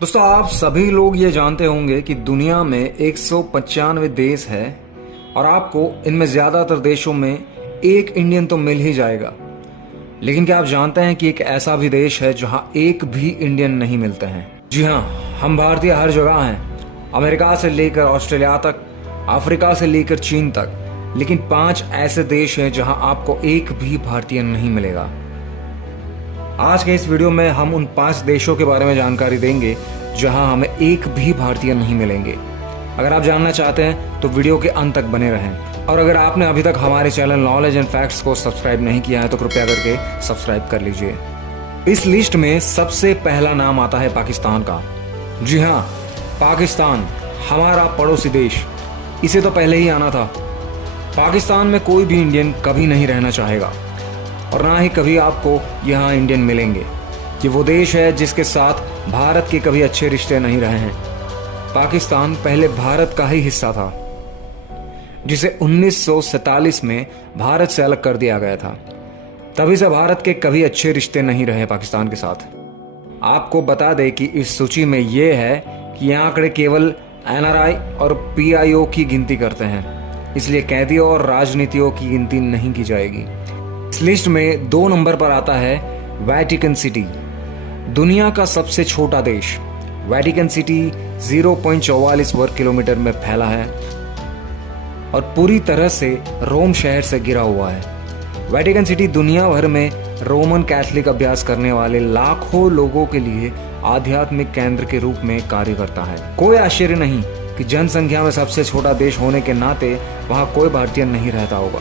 दोस्तों, आप सभी लोग ये जानते होंगे कि दुनिया में 195 देश है और आपको इनमें ज्यादातर देशों में एक इंडियन तो मिल ही जाएगा। लेकिन क्या आप जानते हैं कि एक ऐसा भी देश है जहां एक भी इंडियन नहीं मिलते हैं? जी हाँ, हम भारतीय हर जगह हैं, अमेरिका से लेकर ऑस्ट्रेलिया तक, अफ्रीका से लेकर चीन तक। लेकिन 5 ऐसे देश हैं जहां आपको एक भी भारतीय नहीं मिलेगा। आज के इस वीडियो में हम उन 5 देशों के बारे में जानकारी देंगे जहां हमें एक भी भारतीय नहीं मिलेंगे। अगर आप जानना चाहते हैं तो वीडियो के अंत तक बने रहें। और अगर आपने अभी तक हमारे चैनल नॉलेज एंड फैक्ट्स को सब्सक्राइब नहीं किया है तो कृपया करके सब्सक्राइब कर लीजिए। इस लिस्ट में सबसे पहला नाम आता है पाकिस्तान का। जी हाँ, पाकिस्तान हमारा पड़ोसी देश, इसे तो पहले ही आना था। पाकिस्तान में कोई भी इंडियन कभी नहीं रहना चाहेगा और ना ही कभी आपको यहाँ इंडियन मिलेंगे। ये वो देश है जिसके साथ भारत के कभी अच्छे रिश्ते नहीं रहे हैं। पाकिस्तान पहले भारत का ही हिस्सा था, जिसे 1947 में भारत से अलग कर दिया गया था। तभी से भारत के कभी अच्छे रिश्ते नहीं रहे पाकिस्तान के साथ। आपको बता दें कि इस सूची में ये है कि ये आंकड़े केवल NRI और PIO की गिनती करते हैं, इसलिए कैदियों और राजनीतियों की गिनती नहीं की जाएगी। इस लिस्ट में 2 नंबर पर आता है वेटिकन सिटी, दुनिया का सबसे छोटा देश। वेटिकन सिटी 0.44 वर्ग किलोमीटर में फैला है और पूरी तरह से रोम शहर से घिरा हुआ है। वेटिकन सिटी दुनिया भर में रोमन कैथोलिक अभ्यास करने वाले लाखों लोगों के लिए आध्यात्मिक केंद्र के रूप में कार्य करता है। कोई आश्चर्य नहीं कि जनसंख्या में सबसे छोटा देश होने के नाते वहां कोई भारतीय नहीं रहता होगा।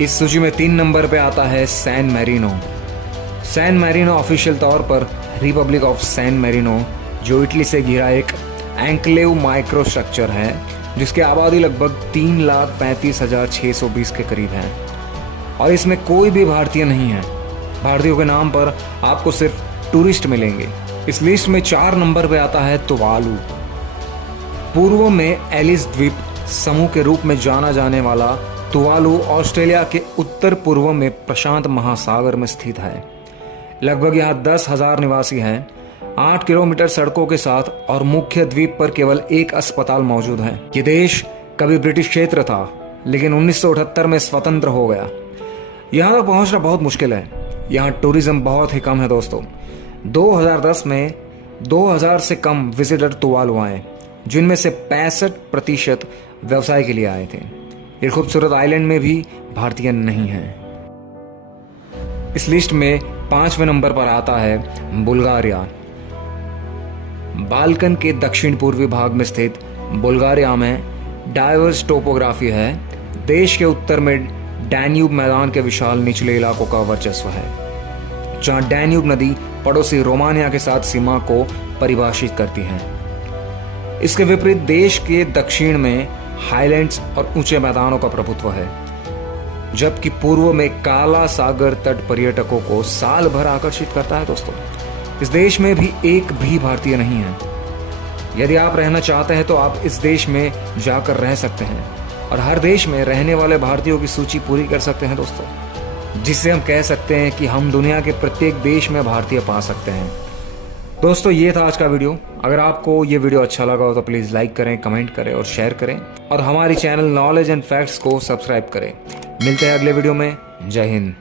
इस सूची में 3 नंबर पे आता है San Marino. San Marino official तौर पर रिपब्लिक ऑफ सैन मैरिनो, जो इटली से घिरा एक एंक्लेव माइक्रो स्ट्रक्चर है, जिसकी आबादी लगभग 3,35,620 के करीब है और इसमें कोई भी भारतीय नहीं है। भारतीयों के नाम पर आपको सिर्फ टूरिस्ट मिलेंगे। इस लिस्ट में 4 नंबर पे आता है तुवालू। पूर्व में एलिस द्वीप समूह के रूप में जाना जाने वाला तुवालू ऑस्ट्रेलिया के उत्तर पूर्व में प्रशांत महासागर में स्थित है। लगभग यहाँ 10,000 निवासी हैं, 8 किलोमीटर सड़कों के साथ और मुख्य द्वीप पर केवल एक अस्पताल मौजूद है। ये देश कभी ब्रिटिश क्षेत्र था, लेकिन 1978 में स्वतंत्र हो गया। यहाँ तक पहुंचना बहुत मुश्किल है। यहाँ टूरिज्म बहुत ही कम है दोस्तों। 2010 में 2000 से कम विजिटर तुवालू आए, जिनमें से 65% व्यवसाय के लिए आए थे। ये खूबसूरत आइलैंड में भी भारतीय नहीं हैं। इस लिस्ट में 5वें नंबर पर आता है बुल्गारिया। बाल्कन के दक्षिण पूर्वी भाग में स्थित बुल्गारिया में डाइवर्स टोपोग्राफी है। देश के उत्तर में डैन्यूब मैदान के विशाल निचले इलाकों का वर्चस्व है, जहां डैन्यूब नदी पड़ोसी रोमानिया के साथ सीमा को परिभाषित करती है। इसके विपरीत देश के दक्षिण में हाईलैंड्स और ऊंचे मैदानों का प्रभुत्व है, जबकि पूर्व में काला सागर तट पर्यटकों को साल भर आकर्षित करता है। दोस्तों, इस देश में भी एक भी भारतीय नहीं है। यदि आप रहना चाहते हैं तो आप इस देश में जाकर रह सकते हैं और हर देश में रहने वाले भारतीयों की सूची पूरी कर सकते हैं दोस्तों, जिससे हम कह सकते हैं कि हम दुनिया के प्रत्येक देश में भारतीय पा सकते हैं। दोस्तों, ये था आज का वीडियो। अगर आपको ये वीडियो अच्छा लगा हो तो प्लीज़ लाइक करें, कमेंट करें और शेयर करें और हमारी चैनल नॉलेज एंड फैक्ट्स को सब्सक्राइब करें। मिलते हैं अगले वीडियो में। जय हिंद।